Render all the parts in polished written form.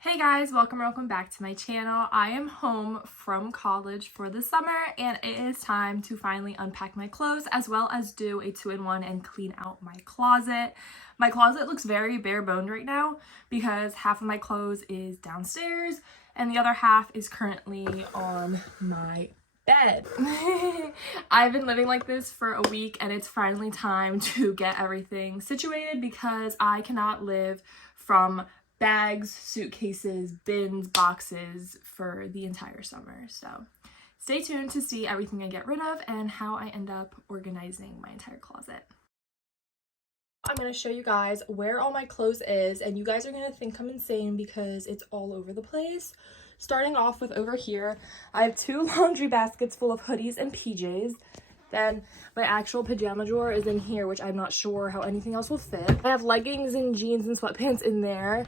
Hey guys, welcome back to my channel. I am home from college for the summer and it is time to finally unpack my clothes as well as do a 2-in-1 and clean out my closet. My closet looks very bare boned right now because half of my clothes is downstairs and the other half is currently on my bed. I've been living like this for a week and it's finally time to get everything situated because I cannot live from bags, suitcases, bins, boxes for the entire summer. So stay tuned to see everything I get rid of and how I end up organizing my entire closet. I'm going to show you guys where all my clothes is, and you guys are going to think I'm insane because it's all over the place. Starting off with over here, I have 2 laundry baskets full of hoodies and PJs. Then my actual pajama drawer is in here, which I'm not sure how anything else will fit. I have leggings and jeans and sweatpants in there.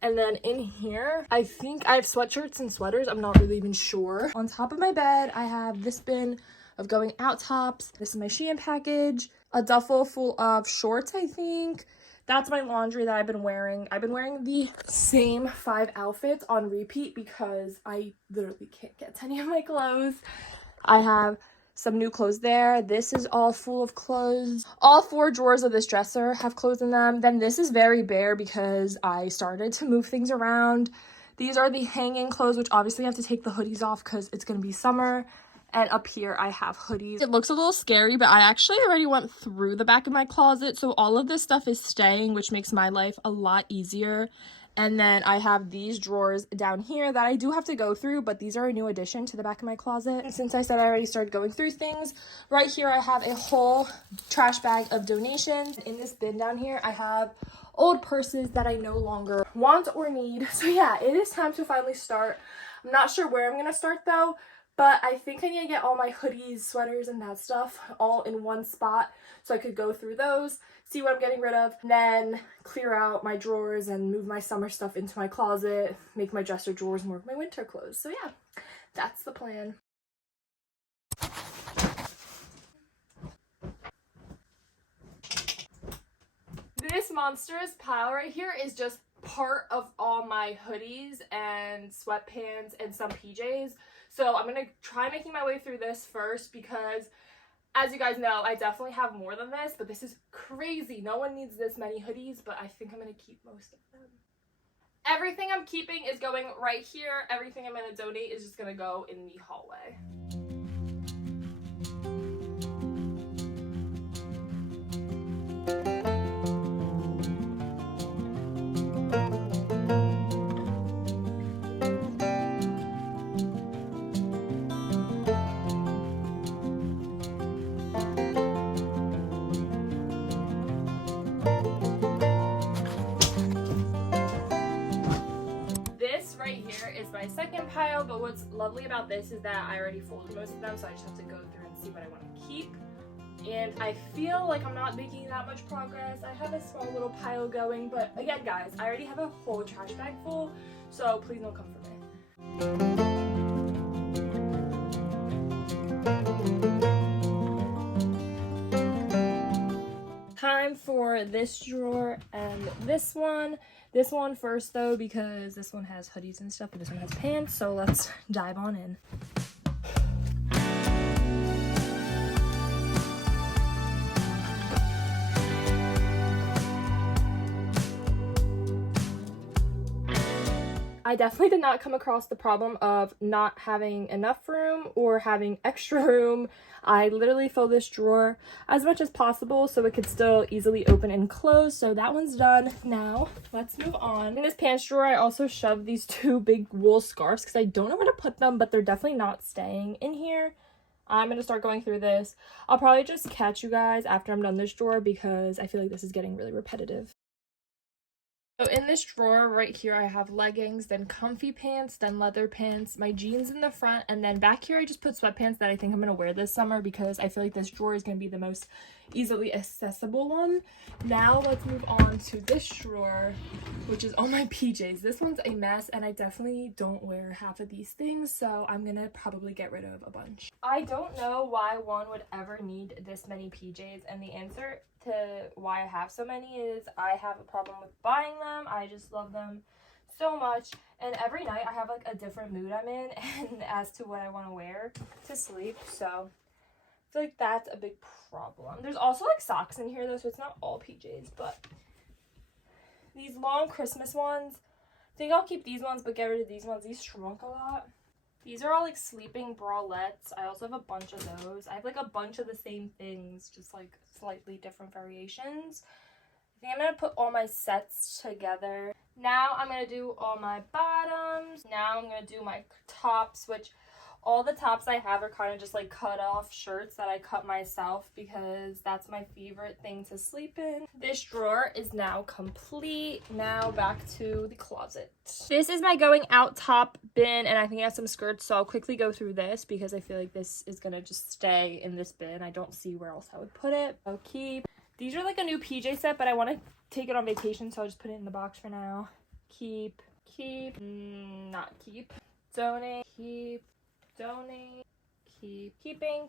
And then in here, I think I have sweatshirts and sweaters. I'm not really even sure. On top of my bed, I have this bin of going out tops. This is my Shein package. A duffel full of shorts, I think. That's my laundry that I've been wearing. I've been wearing the same 5 outfits on repeat because I literally can't get to any of my clothes. I have some new clothes there. This is all full of clothes. All 4 drawers of this dresser have clothes in them. Then this is very bare because I started to move things around. These are the hanging clothes, which obviously I have to take the hoodies off because it's going to be summer. And up here I have hoodies. It looks a little scary, but I actually already went through the back of my closet. So all of this stuff is staying, which makes my life a lot easier. And then I have these drawers down here that I do have to go through, but these are a new addition to the back of my closet. And since I said I already started going through things, right here I have a whole trash bag of donations. In this bin down here, I have old purses that I no longer want or need. So yeah, it is time to finally start. I'm not sure where I'm going to start though, but I think I need to get all my hoodies, sweaters, and that stuff all in one spot so I could go through those, see what I'm getting rid of, and then clear out my drawers and move my summer stuff into my closet, make my dresser drawers more of my winter clothes. So yeah, that's the plan. This monstrous pile right here is just part of all my hoodies and sweatpants and some PJs. So I'm going to try making my way through this first because, as you guys know, I definitely have more than this, but this is crazy. No one needs this many hoodies, but I think I'm going to keep most of them. Everything I'm keeping is going right here. Everything I'm going to donate is just going to go in the hallway. Is my second pile, but what's lovely about this is that I already folded most of them, so I just have to go through and see what I want to keep. And I feel like I'm not making that much progress. I have a small little pile going, but again guys, I already have a whole trash bag full, so please don't come for me. Time for this drawer and this one. This one first though, because this one has hoodies and stuff, and this one has pants, so let's dive on in. I definitely did not come across the problem of not having enough room or having extra room. I literally filled this drawer as much as possible so it could still easily open and close. So that one's done. Now let's move on. In this pants drawer, I also shoved these 2 big wool scarves because I don't know where to put them, but they're definitely not staying in here. I'm going to start going through this. I'll probably just catch you guys after I'm done this drawer because I feel like this is getting really repetitive. So in this drawer right here, I have leggings, then comfy pants, then leather pants, my jeans in the front, and then back here I just put sweatpants that I think I'm going to wear this summer because I feel like this drawer is going to be the most easily accessible one. Now let's move on to this drawer, which is all my PJs. This one's a mess and I definitely don't wear half of these things, so I'm going to probably get rid of a bunch. I don't know why one would ever need this many PJs, and the answer to why I have so many is I have a problem with buying them. I just love them so much. And every night I have like a different mood I'm in and as to what I want to wear to sleep. So I feel like that's a big problem. There's also like socks in here though, so it's not all PJs, but these long Christmas ones, I think I'll keep these ones but get rid of these ones. These shrunk a lot. These are all like sleeping bralettes. I also have a bunch of those. I have like a bunch of the same things, just like slightly different variations. I think I'm going to put all my sets together. Now I'm going to do all my bottoms. Now I'm going to do my tops, which all the tops I have are kind of just like cut off shirts that I cut myself because that's my favorite thing to sleep in. This drawer is now complete. Now back to the closet. This is my going out top bin, and I think I have some skirts, so I'll quickly go through this because I feel like this is going to just stay in this bin. I don't see where else I would put it. I'll keep. These are like a new PJ set, but I want to take it on vacation, so I'll just put it in the box for now. Keep, not keep, donate, keep, donate, keep, keeping,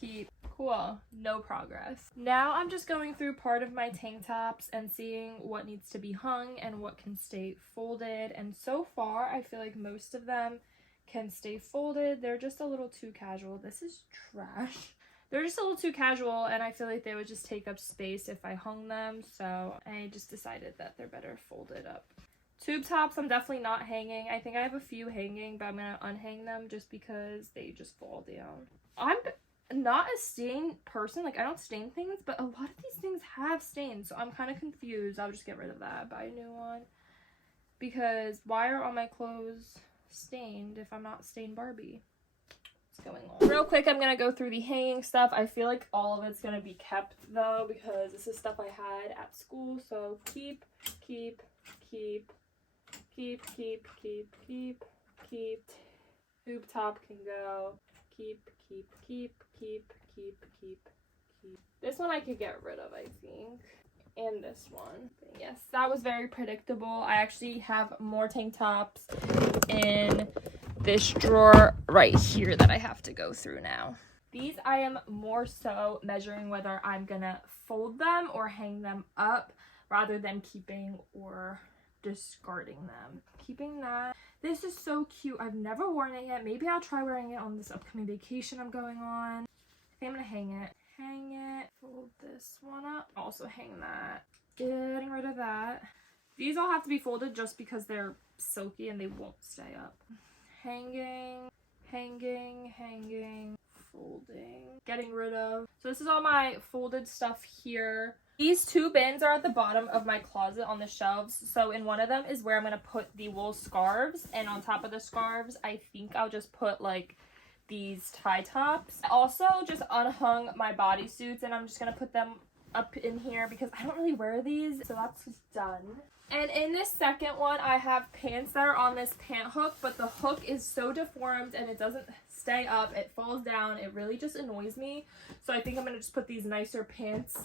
keep. Cool. No progress. Now I'm just going through part of my tank tops and seeing what needs to be hung and what can stay folded. And so far, I feel like most of them can stay folded. They're just a little too casual. This is trash. They're just a little too casual, and I feel like they would just take up space if I hung them. So I just decided that they're better folded up. Tube tops, I'm definitely not hanging. I think I have a few hanging, but I'm going to unhang them just because they just fall down. I'm not a stain person. Like, I don't stain things, but a lot of these things have stains, so I'm kind of confused. I'll just get rid of that, buy a new one. Because why are all my clothes stained if I'm not stained Barbie? What's going on? Real quick, I'm going to go through the hanging stuff. I feel like all of it's going to be kept, though, because this is stuff I had at school. So keep. Tube top can go. Keep. This one I could get rid of, I think. And this one. Yes, that was very predictable. I actually have more tank tops in this drawer right here that I have to go through now. These I am more so measuring whether I'm gonna fold them or hang them up rather than keeping or discarding them. Keeping that. This is so cute. I've never worn it yet. Maybe I'll try wearing it on this upcoming vacation I'm going on. I think I'm gonna hang it. Fold this one up. Also hang that. Getting rid of that. These all have to be folded just because they're silky and they won't stay up. Hanging, folding, getting rid of. So this is all my folded stuff here. These two bins are at the bottom of my closet on the shelves. So in one of them is where I'm going to put the wool scarves. And on top of the scarves, I think I'll just put like these tie tops. I also just unhung my bodysuits and I'm just going to put them up in here because I don't really wear these. So that's just done. And in this second one, I have pants that are on this pant hook, but the hook is so deformed and it doesn't stay up. It falls down. It really just annoys me. So I think I'm going to just put these nicer pants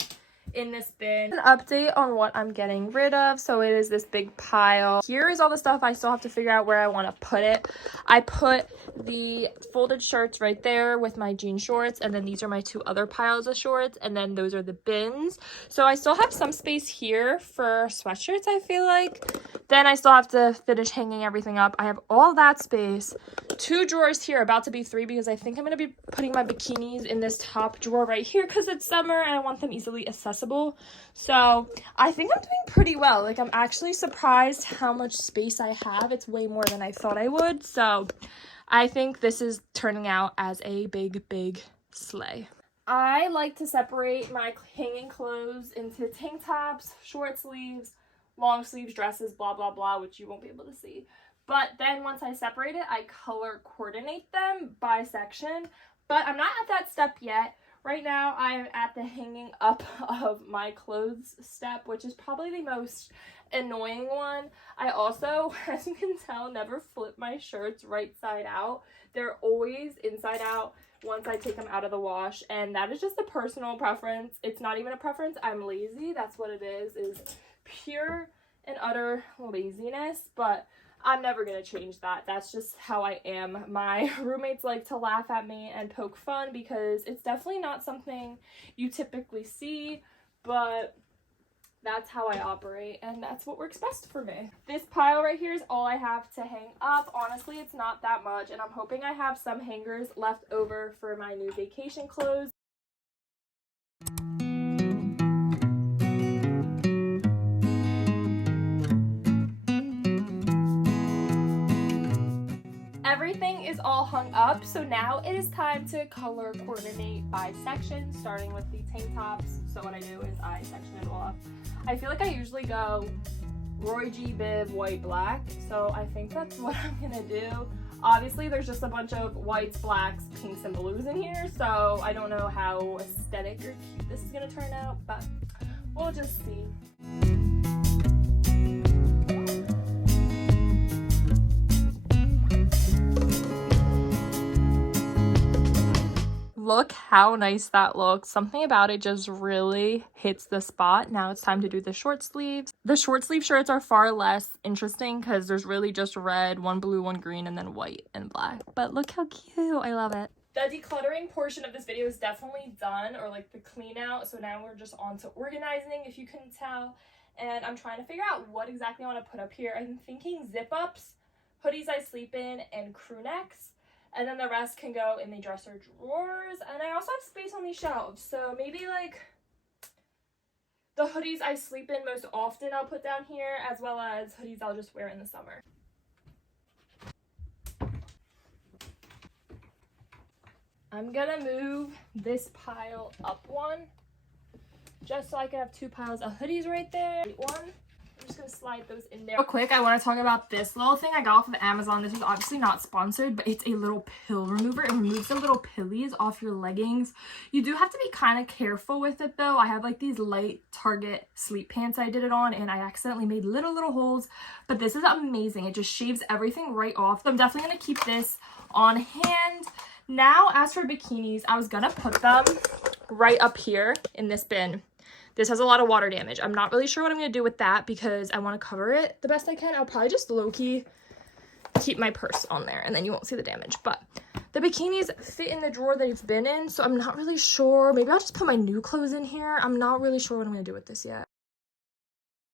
in this bin. An update on what I'm getting rid of. So it is this big pile. Here is all the stuff I still have to figure out where I want to put it. I put the folded shirts right there with my jean shorts, and then these are my two other piles of shorts, and then those are the bins. So I still have some space here for sweatshirts, I feel like. Then I still have to finish hanging everything up. I have all that space. Two drawers here, about to be three, because I think I'm going to be putting my bikinis in this top drawer right here because it's summer and I want them easily accessible. So I think I'm doing pretty well. Like, I'm actually surprised how much space I have. It's way more than I thought I would. So I think this is turning out as a big sleigh. I like to separate my hanging clothes into tank tops, short sleeves, long sleeves, dresses, blah, blah, blah, which you won't be able to see. But then once I separate it, I color coordinate them by section. But I'm not at that step yet. Right now, I am at the hanging up of my clothes step, which is probably the most annoying one. I also, as you can tell, never flip my shirts right side out. They're always inside out once I take them out of the wash, and that is just a personal preference. It's not even a preference. I'm lazy. That's what it is pure and utter laziness, but I'm never going to change that. That's just how I am. My roommates like to laugh at me and poke fun because it's definitely not something you typically see, but That's how I operate, and that's what works best for me. This pile right here is all I have to hang up. Honestly, it's not that much, and I'm hoping I have some hangers left over for my new vacation clothes. Everything is all hung up, so now it is time to color coordinate by section, starting with the tank tops. So what I do is I section it off. I feel like I usually go Roy G. Biv white black, so I think that's what I'm gonna do. Obviously there's just a bunch of whites, blacks, pinks, and blues in here, so I don't know how aesthetic or cute this is gonna turn out, but we'll just see. Look how nice that looks. Something about it just really hits the spot. Now it's time to do the short sleeves. The short sleeve shirts are far less interesting because there's really just red, one blue, one green, and then white and black. But look how cute. I love it. The decluttering portion of this video is definitely done, or like the clean out. So now we're just on to organizing, if you couldn't tell. And I'm trying to figure out what exactly I want to put up here. I'm thinking zip ups, hoodies I sleep in, and crew necks. And then the rest can go in the dresser drawers. And I also have space on these shelves. So maybe like the hoodies I sleep in most often I'll put down here, as well as hoodies I'll just wear in the summer. I'm gonna move this pile up one, just so I can have two piles of hoodies right there. One. I'm just gonna slide those in there. Real quick, I want to talk about this little thing I got off of Amazon. This is obviously not sponsored, but it's a little pill remover. It removes the little pillies off your leggings. You do have to be kind of careful with it though. I have like these light Target sleep pants I did it on, and I accidentally made little holes, but this is amazing. It just shaves everything right off. So I'm definitely gonna keep this on hand. Now, as for bikinis, I was gonna put them right up here in this bin. This has a lot of water damage. I'm not really sure what I'm going to do with that because I want to cover it the best I can. I'll probably just low-key keep my purse on there and then you won't see the damage. But the bikinis fit in the drawer that it's been in, so I'm not really sure. Maybe I'll just put my new clothes in here. I'm not really sure what I'm going to do with this yet.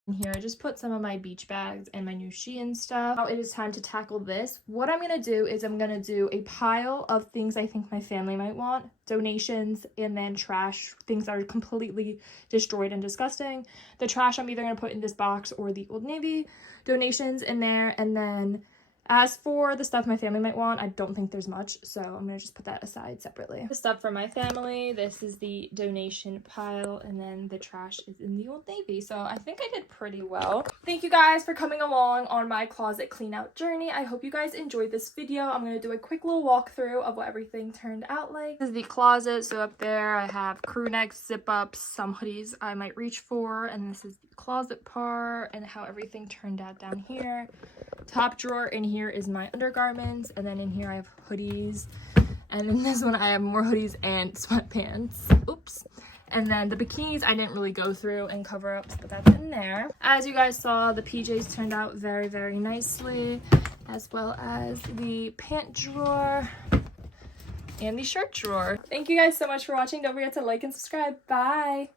In here, I just put some of my beach bags and my new Shein stuff. Now it is time to tackle this. What I'm going to do is I'm going to do a pile of things I think my family might want, donations, and then trash, things that are completely destroyed and disgusting. The trash I'm either going to put in this box or the Old Navy, donations in there, and then as for the stuff my family might want, I don't think there's much, so I'm going to just put that aside separately. The stuff for my family, this is the donation pile, and then the trash is in the Old Navy, so I think I did pretty well. Thank you guys for coming along on my closet clean out journey. I hope you guys enjoyed this video. I'm going to do a quick little walkthrough of what everything turned out like. This is the closet, so up there I have crew necks, zip ups, some hoodies I might reach for, and this is the closet part and how everything turned out down here. Top drawer in here is my undergarments, and then in here I have hoodies, and in this one I have more hoodies and sweatpants. Oops. And then the bikinis I didn't really go through and cover up, but that's in there. As you guys saw, the PJs turned out very nicely, as well as the pant drawer and the shirt drawer. Thank you guys so much for watching. Don't forget to like and subscribe. Bye.